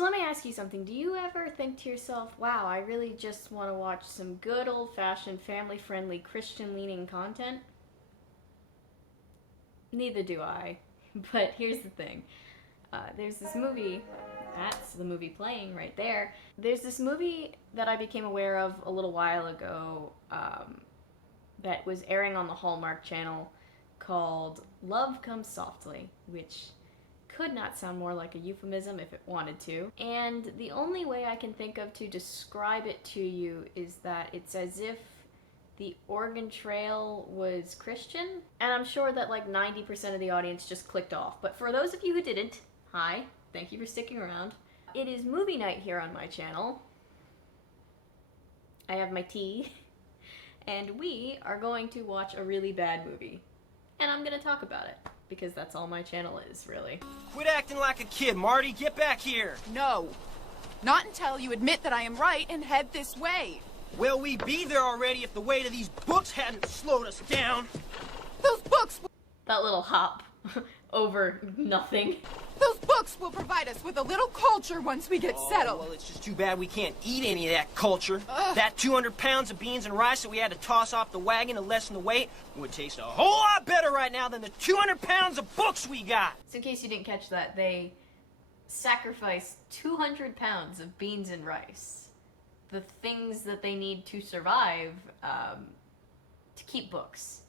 So let me ask you something. Do you ever think to yourself, wow, I really just want to watch some good old-fashioned, family-friendly, Christian-leaning content? Neither do I. But here's the thing. There's this movie, that's the movie playing right there. There's this movie that I became aware of a little while ago that was airing on the Hallmark channel called Love Comes Softly, which could not sound more like a euphemism if it wanted to. And the only way I can think of to describe it to you is that it's as if the Oregon Trail was Christian. And I'm sure that like 90% of the audience just clicked off. But for those of you who didn't, hi, thank you for sticking around. It is movie night here on my channel. I have my tea. And we are going to watch a really bad movie. And I'm gonna talk about it, because that's all my channel is, really. Quit acting like a kid, Marty. Get back here. No. Not until you admit that I am right and head this way. Well, we'd be there already if the weight of these books hadn't slowed us down. Those books... That little hop over nothing. Those books will provide us with a little culture once we get settled. Well, it's just too bad we can't eat any of that culture. Ugh. That 200 pounds of beans and rice that we had to toss off the wagon to lessen the weight would taste a whole lot better right now than the 200 pounds of books we got. So in case you didn't catch that, they sacrificed 200 pounds of beans and rice. The things that they need to survive, to keep books.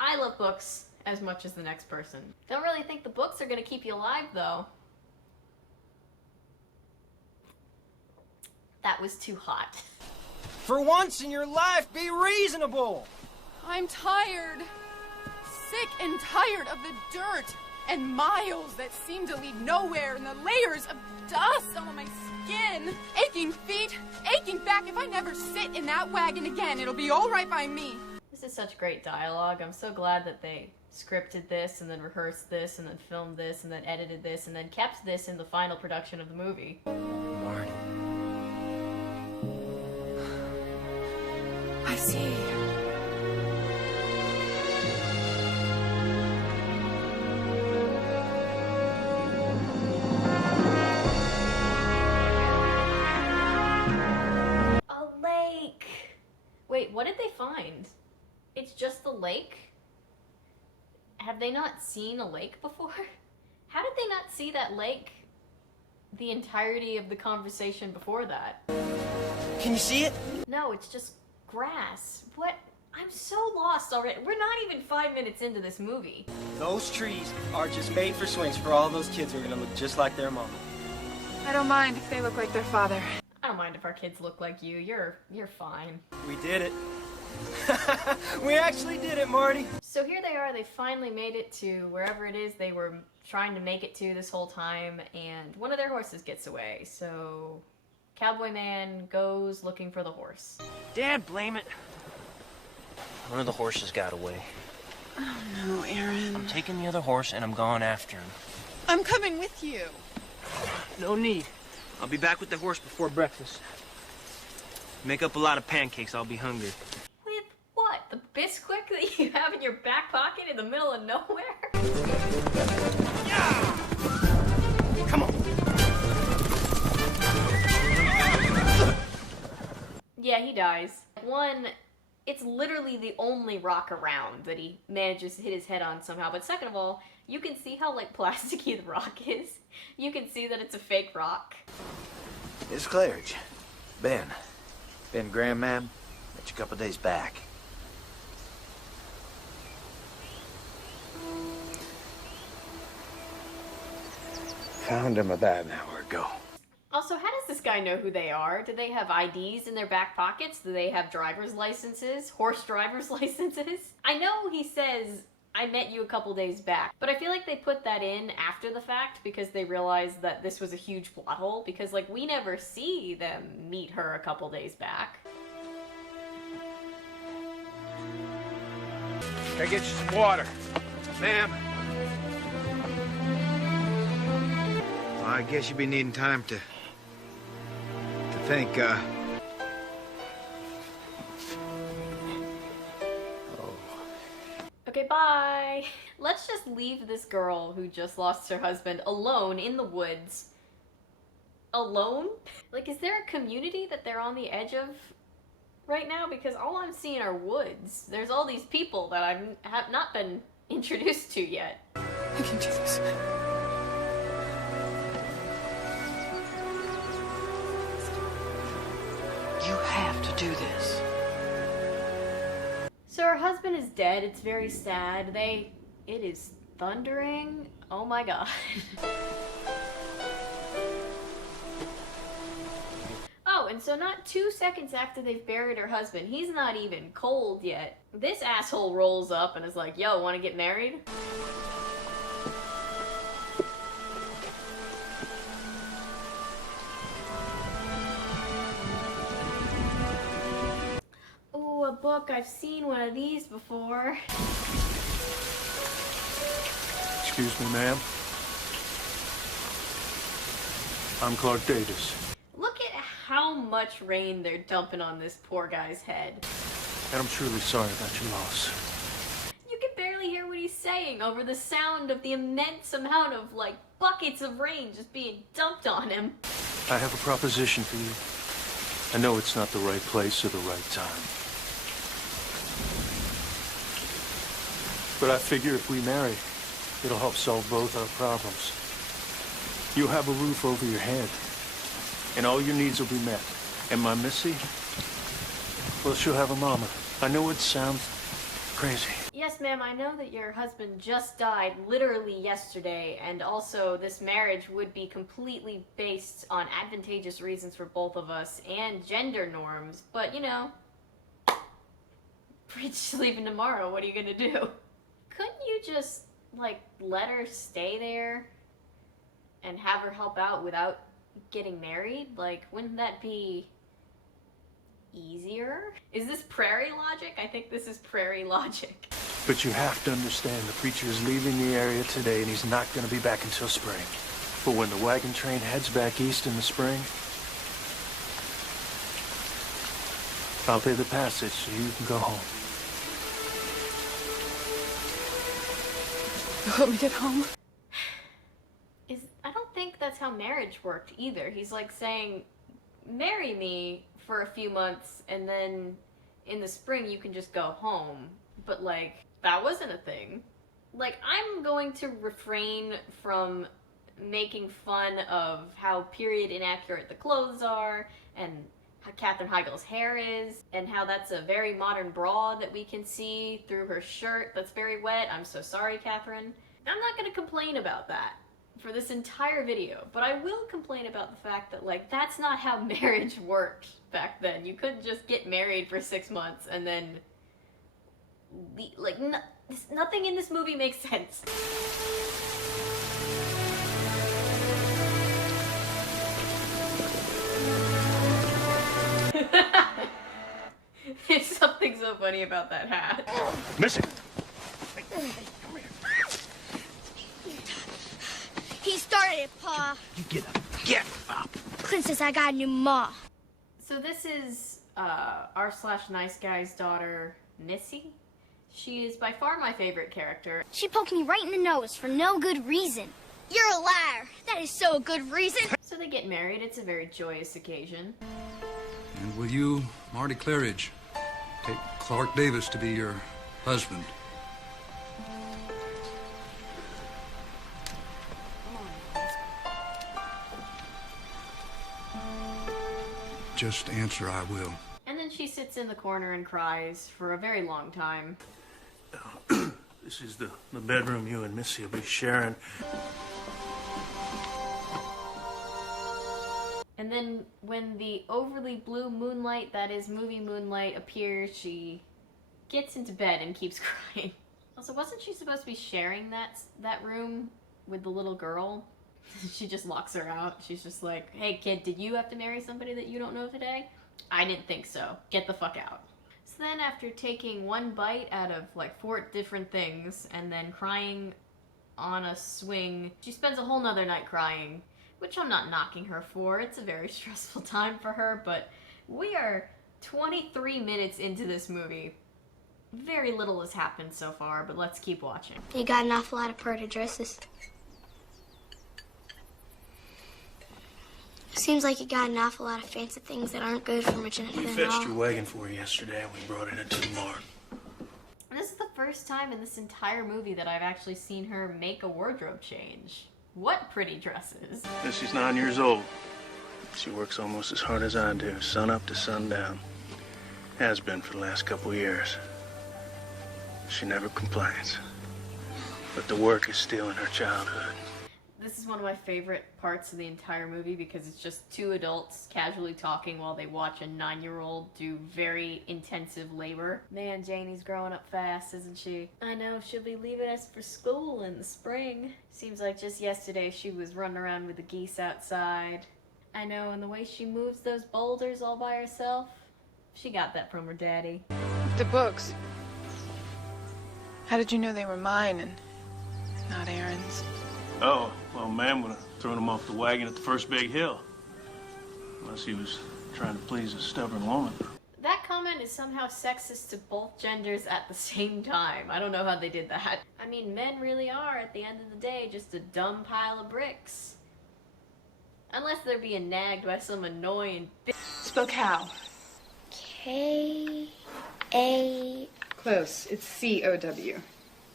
I love books as much as the next person. Don't really think the books are gonna keep you alive, though. That was too hot. For once in your life, be reasonable. I'm tired. Sick and tired of the dirt and miles that seem to lead nowhere and the layers of dust on my skin. Aching feet, aching back. If I never sit in that wagon again, it'll be all right by me. This is such great dialogue. I'm so glad that they scripted this and then rehearsed this and then filmed this and then edited this and then kept this in the final production of the movie. Marty. I see. A lake! Wait, what did they find? It's just the lake? Have they not seen a lake before? How did they not see that lake the entirety of the conversation before that? Can you see it? No, it's just grass. What? I'm so lost already. We're not even 5 minutes into this movie. Those trees are just made for swings for all those kids who are gonna look just like their mama. I don't mind if they look like their father. I don't mind if our kids look like you. You're fine. We did it. We actually did it, Marty. So here they are. They finally made it to wherever it is they were trying to make it to this whole time, and one of their horses gets away. So Cowboy Man goes looking for the horse. Dad, blame it. One of the horses got away. Oh no, Aaron. I'm taking the other horse and I'm going after him. I'm coming with you. No need. I'll be back with the horse before breakfast. Make up a lot of pancakes, I'll be hungry. With what? The Bisquick that you have in your back pocket in the middle of nowhere? Yeah! Come on. Yeah, he dies. One, it's literally the only rock around that he manages to hit his head on somehow. But second of all, you can see how like plasticky the rock is. You can see that it's a fake rock. It's Claridge. Ben Graham, ma'am. Met you a couple days back. Found him about an hour ago. Also, how does this guy know who they are? Do they have IDs in their back pockets? Do they have driver's licenses? Horse driver's licenses? I know he says, I met you a couple days back, but I feel like they put that in after the fact because they realized that this was a huge plot hole, because like we never see them meet her a couple days back. Can I get you some water? Ma'am? I guess you'll be needing time to think, Okay, bye. Let's just leave this girl who just lost her husband alone in the woods alone? Like, is there a community that they're on the edge of right now? Because all I'm seeing are woods. There's all these people that I have not been introduced to yet. I can do this. You have to do this. So her husband is dead. It's very sad. It is thundering. Oh my god. Oh, and so not 2 seconds after they've buried her husband, he's not even cold yet. This asshole rolls up and is like, yo, wanna get married? Ooh, a book. I've seen one of these before. Excuse me, ma'am. I'm Clark Davis. Look at how much rain they're dumping on this poor guy's head. And I'm truly sorry about your loss. You can barely hear what he's saying over the sound of the immense amount of, like, buckets of rain just being dumped on him. I have a proposition for you. I know it's not the right place or the right time. But I figure if we marry, it'll help solve both our problems. You'll have a roof over your head, and all your needs will be met. And my Missy, well, she'll have a mama. I know it sounds crazy. Yes, ma'am, I know that your husband just died literally yesterday, and also this marriage would be completely based on advantageous reasons for both of us and gender norms, but you know, Breach's leaving tomorrow, what are you gonna do? Couldn't you just, like, let her stay there and have her help out without getting married? Like, wouldn't that be easier? Is this prairie logic? I think this is prairie logic. But you have to understand, the preacher is leaving the area today, and he's not going to be back until spring. But when the wagon train heads back east in the spring, I'll pay the passage so you can go home. Help me get home. I don't think that's how marriage worked either. He's like saying, marry me for a few months and then in the spring you can just go home. But like, that wasn't a thing. Like, I'm going to refrain from making fun of how period inaccurate the clothes are and how Katherine Heigl's hair is and how that's a very modern bra that we can see through her shirt that's very wet. I'm so sorry, Katherine. I'm not gonna complain about that for this entire video, but I will complain about the fact that, like, that's not how marriage worked back then. You couldn't just get married for 6 months and then like, nothing in this movie makes sense. There's something so funny about that hat. Missy! He started it, Pa. You get up. Get up. Princess, I got a new ma. So this is r/nice guy's daughter, Missy. She is by far my favorite character. She poked me right in the nose for no good reason. You're a liar. That is so a good reason. So they get married. It's a very joyous occasion. And will you, Marty Claridge, take Clark Davis to be your husband? Just answer, I will. And then she sits in the corner and cries for a very long time. This is the bedroom you and Missy will be sharing. And then when the overly blue moonlight that is movie moonlight appears, she gets into bed and keeps crying. Also, wasn't she supposed to be sharing that room with the little girl? She just locks her out. She's just like, hey kid, did you have to marry somebody that you don't know today? I didn't think so. Get the fuck out. So then after taking one bite out of like 4 different things and then crying on a swing, she spends a whole nother night crying, which I'm not knocking her for. It's a very stressful time for her, but we are 23 minutes into this movie. Very little has happened so far, but let's keep watching. You got an awful lot of pretty dresses. Seems like you got an awful lot of fancy things that aren't good for much anything We at fetched all. your wagon for you yesterday and we brought it into the barn. This is the first time in this entire movie that I've actually seen her make a wardrobe change. What pretty dresses. She's 9 years old. She works almost as hard as I do, sun up to sundown. Has been for the last couple years. She never complains. But the work is still in her childhood. This is one of my favorite parts of the entire movie because it's just two adults casually talking while they watch a 9-year-old do very intensive labor. Man, Janie's growing up fast, isn't she? I know, she'll be leaving us for school in the spring. Seems like just yesterday she was running around with the geese outside. I know, and the way she moves those boulders all by herself, she got that from her daddy. The books. How did you know they were mine and not Aaron's? Oh, well, Ma'am would have thrown him off the wagon at the first big hill. Unless he was trying to please a stubborn woman. That comment is somehow sexist to both genders at the same time. I don't know how they did that. I mean, men really are, at the end of the day, just a dumb pile of bricks. Unless they're being nagged by some annoying bitch. Spell cow. K-A... Close. It's C-O-W.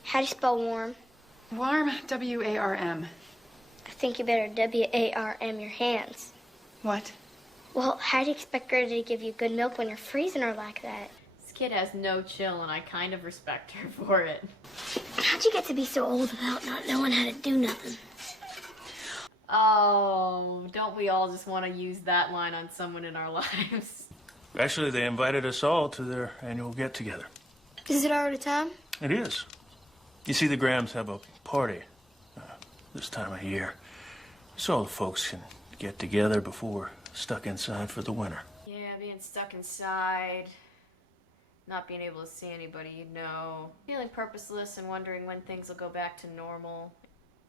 How do you spell warm? Warm. W-A-R-M. I think you better W-A-R-M your hands. What? Well, how do you expect Gertie to give you good milk when you're freezing her like that? This kid has no chill, and I kind of respect her for it. How'd you get to be so old without not knowing how to do nothing? Oh, don't we all just want to use that line on someone in our lives? Actually, they invited us all to their annual get-together. Is it already time? It is. You see, the Grahams have a party this time of year. So all the folks can get together before we're stuck inside for the winter. Yeah, being stuck inside, not being able to see anybody you know, feeling purposeless and wondering when things will go back to normal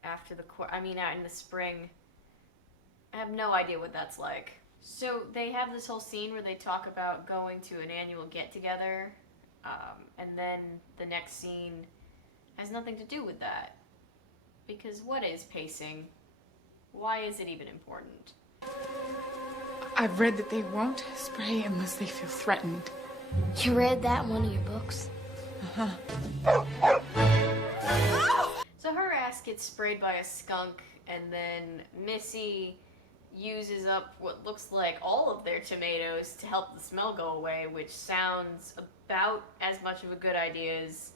after out in the spring. I have no idea what that's like. So they have this whole scene where they talk about going to an annual get-together, and then the next scene has nothing to do with that. Because what is pacing? Why is it even important? I've read that they won't spray unless they feel threatened. You read that in one of your books? So her ass gets sprayed by a skunk, and then Missy uses up what looks like all of their tomatoes to help the smell go away, which sounds about as much of a good idea as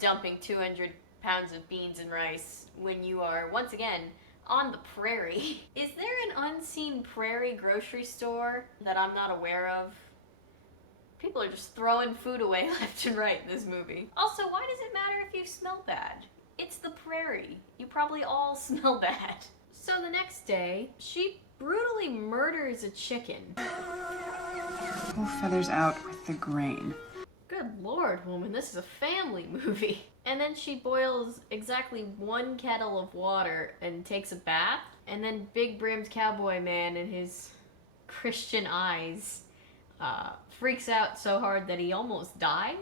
dumping 200 pounds of beans and rice when you are, once again, on the prairie. Is there an unseen prairie grocery store that I'm not aware of? People are just throwing food away left and right in this movie. Also, why does it matter if you smell bad? It's the prairie. You probably all smell bad. So the next day, she brutally murders a chicken. Pull feathers out with the grain. Good lord, woman, this is a family movie. And then she boils exactly 1 kettle of water and takes a bath. And then Big Brimmed Cowboy Man in his Christian eyes freaks out so hard that he almost dies.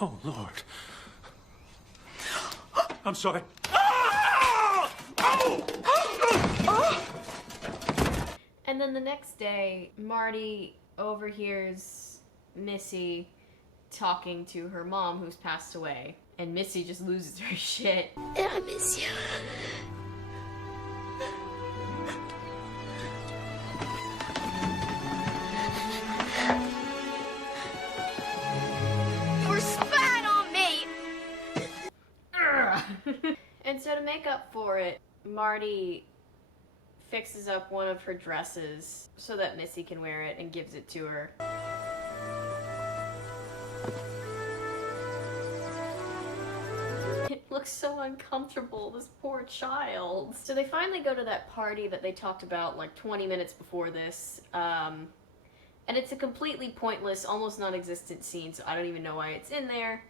Oh, Lord. I'm sorry. And then the next day, Marty overhears Missy talking to her mom who's passed away. And Missy just loses her shit. I miss you. You're spying on me! And so to make up for it, Marty fixes up one of her dresses so that Missy can wear it and gives it to her. It looks so uncomfortable, this poor child. So they finally go to that party that they talked about like 20 minutes before this. And it's a completely pointless, almost non-existent scene, so I don't even know why it's in there.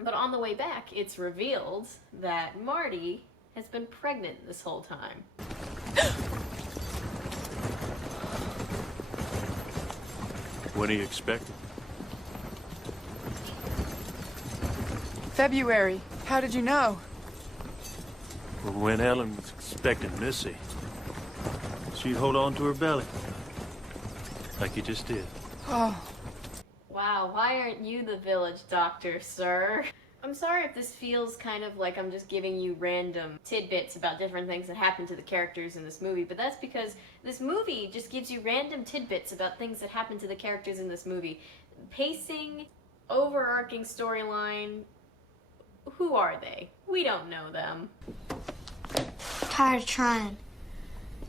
But on the way back, it's revealed that Marty has been pregnant this whole time. What do you expect? February. How did you know? Well, when Ellen was expecting Missy, she'd hold on to her belly. Like you just did. Oh. Wow, why aren't you the village doctor, sir? I'm sorry if this feels kind of like I'm just giving you random tidbits about different things that happen to the characters in this movie, but that's because this movie just gives you random tidbits about things that happen to the characters in this movie. Pacing, overarching storyline, who are they? We don't know them. Tired of trying.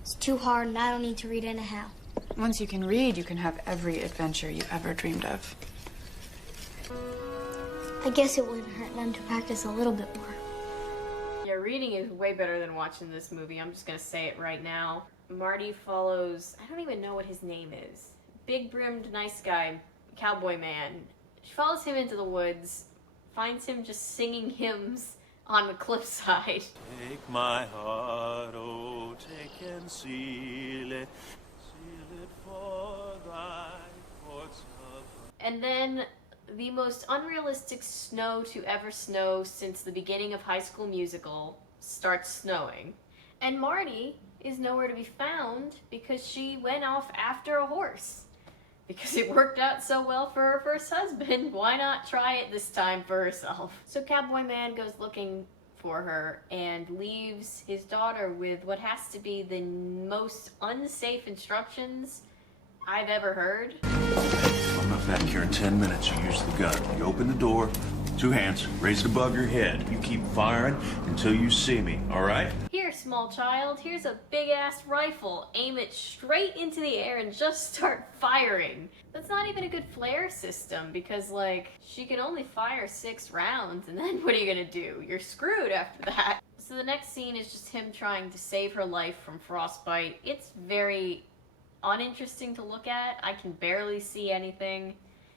It's too hard and I don't need to read anyhow. Once you can read, you can have every adventure you ever dreamed of. I guess it wouldn't hurt them to practice a little bit more. Yeah, reading is way better than watching this movie. I'm just gonna say it right now. Marty follows, I don't even know what his name is. Big brimmed nice guy, cowboy man. She follows him into the woods, finds him just singing hymns on the cliffside. Take my heart, oh, take and seal it for thy courts of... And then the most unrealistic snow to ever snow since the beginning of High School Musical starts snowing. And Marty is nowhere to be found because she went off after a horse. Because it worked out so well for her first husband, why not try it this time for herself? So Cowboy Man goes looking for her and leaves his daughter with what has to be the most unsafe instructions I've ever heard. I'm not back here in 10 minutes. You use the gun. You open the door, 2 hands, raise it above your head. You keep firing until you see me, all right? Here, small child, here's a big-ass rifle. Aim it straight into the air and just start firing. That's not even a good flare system because, like, she can only fire 6 rounds, and then what are you gonna do? You're screwed after that. So the next scene is just him trying to save her life from frostbite. It's very uninteresting to look at. I can barely see anything.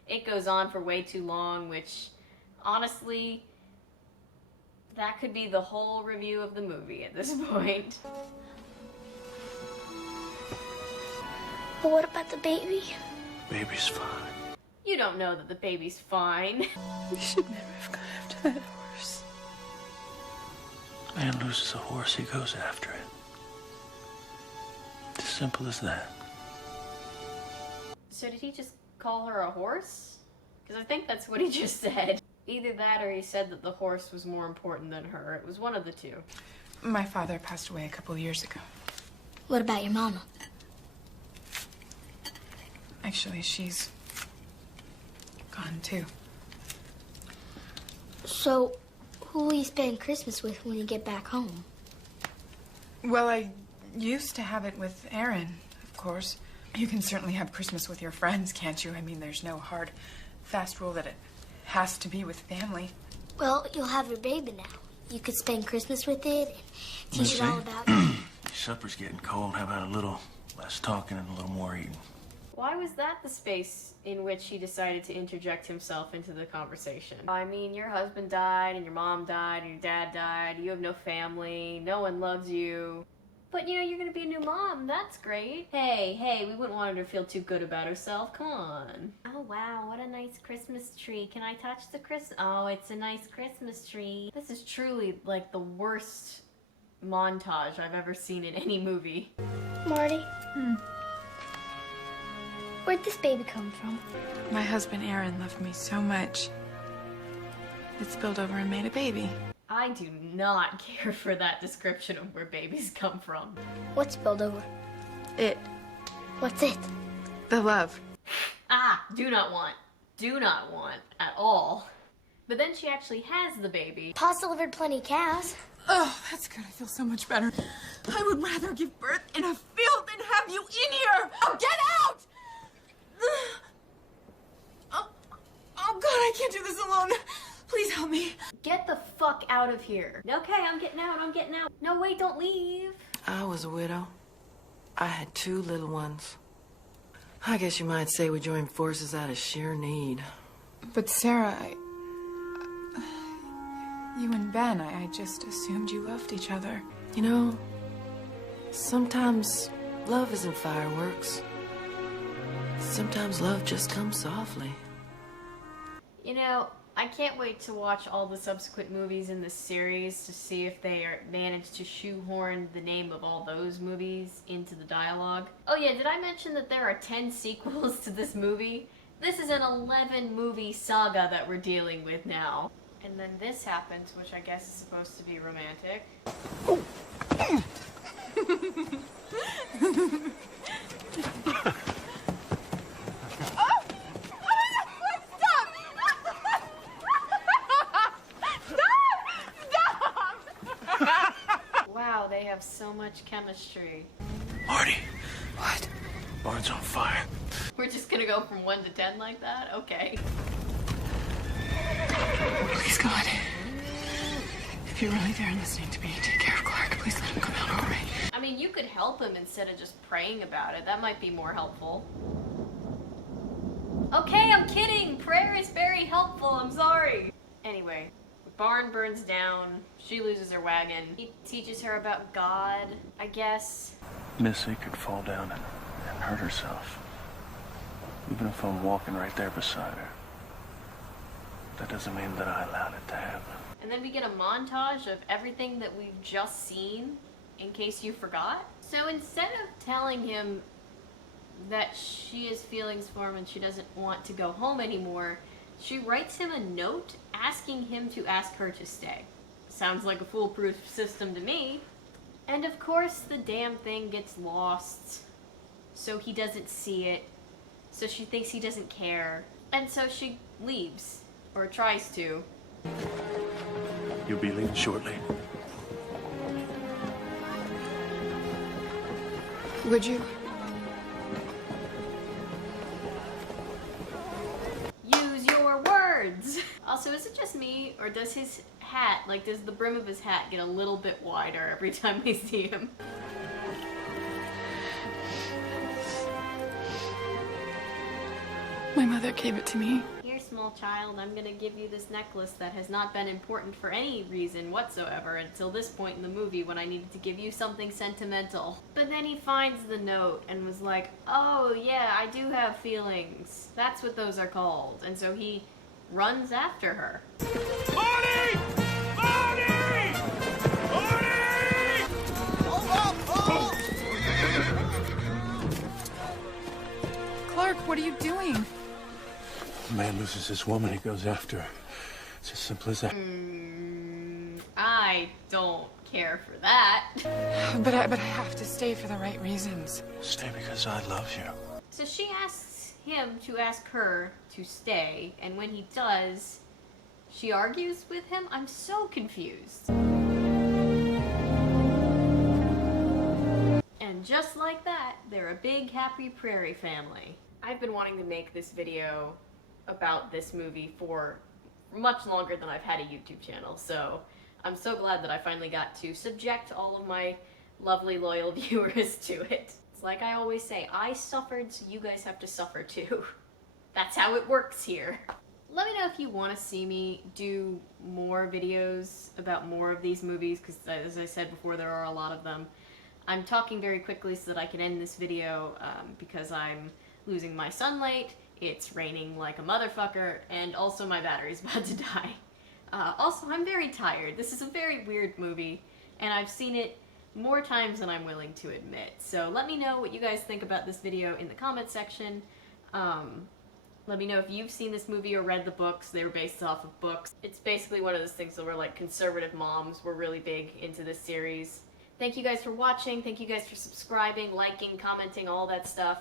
It goes on for way too long, which, honestly, that could be the whole review of the movie at this point. But what about the baby? Baby's fine. You don't know that the baby's fine. We should never have gone after that horse. Man loses a horse, he goes after it. As simple as that. So did he just call her a horse? Because I think that's what he just said. Either that or he said that the horse was more important than her. It was one of the two. My father passed away a couple of years ago. What about your mama? Actually, she's gone too. So, who will you spend Christmas with when you get back home? Well, I used to have it with Aaron, of course. You can certainly have Christmas with your friends, can't you? I mean, there's no hard, fast rule that it has to be with family. Well, you'll have your baby now. You could spend Christmas with it and teach it all about Supper's getting cold. How about a little less talking and a little more eating? Why was that the space in which he decided to interject himself into the conversation? I mean, your husband died, and your mom died, and your dad died. You have no family. No one loves you. But, you know, you're gonna be a new mom. That's great. Hey, we wouldn't want her to feel too good about herself. Come on. Oh, wow, what a nice Christmas tree. Can I touch the Oh, it's a nice Christmas tree. This is truly, like, the worst montage I've ever seen in any movie. Marty? Where'd this baby come from? My husband Aaron loved me so much. It spilled over and made a baby. I do not care for that description of where babies come from. What's spilled over? It. What's it? The love. Ah, do not want at all. But then she actually has the baby. Pa's delivered plenty of cows. Oh, that's good. I feel so much better. I would rather give birth in a field than have you in here. Oh, get out! Oh, God, I can't do this alone. Please help me. Get the fuck out of here. Okay, I'm getting out. No, wait, don't leave. I was a widow. I had 2 little ones. I guess you might say we joined forces out of sheer need. But Sarah, you and Ben, I just assumed you loved each other. You know, sometimes love isn't fireworks. Sometimes love just comes softly. You know, I can't wait to watch all the subsequent movies in this series to see if they managed to shoehorn the name of all those movies into the dialogue. Oh yeah, did I mention that there are 10 sequels to this movie? This is an 11 movie saga that we're dealing with now. And then this happens, which I guess is supposed to be romantic. Wow, they have so much chemistry. Marty, What? barn's on fire. We're just gonna go from 1 to 10 like that? Okay. Please, God. If you're really there and listening to me, take care of Clark. Please let him come out all right. I mean, you could help him instead of just praying about it. That might be more helpful. Okay, I'm kidding! Prayer is very helpful, I'm sorry! Anyway, the barn burns down, she loses her wagon. He teaches her about God, I guess. Missy could fall down and hurt herself. Even if I'm walking right there beside her. That doesn't mean that I allowed it to happen. And then we get a montage of everything that we've just seen, in case you forgot. So instead of telling him that she has feelings for him and she doesn't want to go home anymore, she writes him a note asking him to ask her to stay. Sounds like a foolproof system to me. And of course the damn thing gets lost, so he doesn't see it, so she thinks he doesn't care, and so she leaves, or tries to. You'll be leaving shortly. Would you? Use your words! Also, is it just me, or does his hat, like does the brim of his hat get a little bit wider every time we see him? My mother gave it to me. Here, small child, I'm gonna give you this necklace that has not been important for any reason whatsoever until this point in the movie when I needed to give you something sentimental. But then he finds the note and was like, oh yeah, I do have feelings. That's what those are called. And so he runs after her. Marty! Marty! Marty! Clark, what are you doing? A man loses his woman, he goes after her. It's as simple as that. I don't care for that. But I have to stay for the right reasons. Stay because I love you. So she asks him to ask her to stay, and when he does, she argues with him? I'm so confused. And just like that, they're a big happy prairie family. I've been wanting to make this video about this movie for much longer than I've had a YouTube channel, so I'm so glad that I finally got to subject all of my lovely loyal viewers to it. It's like I always say, I suffered so you guys have to suffer too. That's how it works here. Let me know if you want to see me do more videos about more of these movies, because as I said before, there are a lot of them. I'm talking very quickly so that I can end this video because I'm losing my sunlight, it's raining like a motherfucker, and also my battery's about to die. Also, I'm very tired. This is a very weird movie, and I've seen it more times than I'm willing to admit. So let me know what you guys think about this video in the comment section. Let me know if you've seen this movie or read the books. They were based off of books. It's basically one of those things where like conservative moms were really big into this series. Thank you guys for watching. Thank you guys for subscribing, liking, commenting, all that stuff.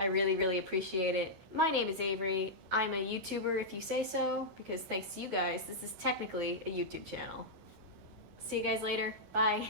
I really, really appreciate it. My name is Avery. I'm a YouTuber if you say so, because thanks to you guys, this is technically a YouTube channel. See you guys later. Bye.